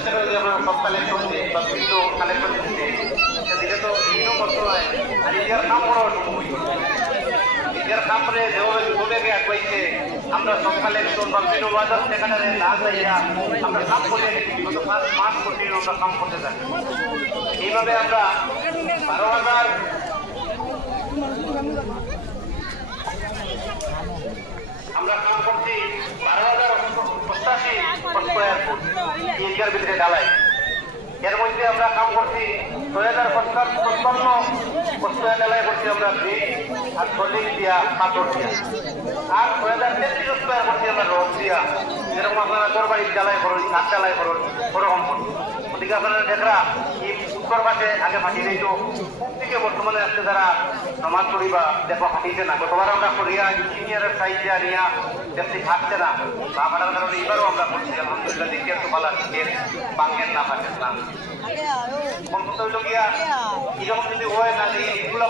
চেষ্টা করি যে আমরা সব কালেকশন দিই বা বিভিন্ন কালেকশন দিতে দিলে তো বিভিন্ন কষ্ট হয় আর নিজের কাম করাও নিজের কামরে যেভাবে যুবকে আগাইছে আমরা সব কালেকশন বা বিভিন্ন বাজার সেখানে না যাইয়া আমরা কাম করে বিগত 5 মাস কন্টিনিউ আমরা কাম করতে থাকি। এইভাবে আমরা 12,000 আমরা কাম করছি 12,088 স্কয়ার ফুট এরিয়ার ভিতরে ঢালাই। এর মধ্যে আমরা কাম করছি 6,055 স্কয়ার ঢালাই করছি আমরা ব্রিক আর সলিং দিয়া পাথর দিয়া আর 6,033 স্কয়ার করছি আমরা রড দিয়া, যেরকম আপনারা ঘরবাড়ির ঢালাই করুন ছাদ ঢালাই করুন ওরকম করুন। ওদিকে আপনারা দেখরা এই উত্তর পাশে আগে ফাটিয়ে দিত থেকে বর্তমানে আসছে যারা সমাজ পরিবার দেখো ফাটিয়েছে না। গতবার আমরা করিয়া ইঞ্জিনিয়ারের সাইড দিয়া নিয়া দেখছি থাকছে না বা ফাটার কারণে এবারও আমরা করছি আলহামদুলিল্লাহ দেখি একটু ভালো দিকে বাঙ্গেন না ফাটেন না। কোন কথা হইল গিয়া এরকম যদি হয় না যে এগুলো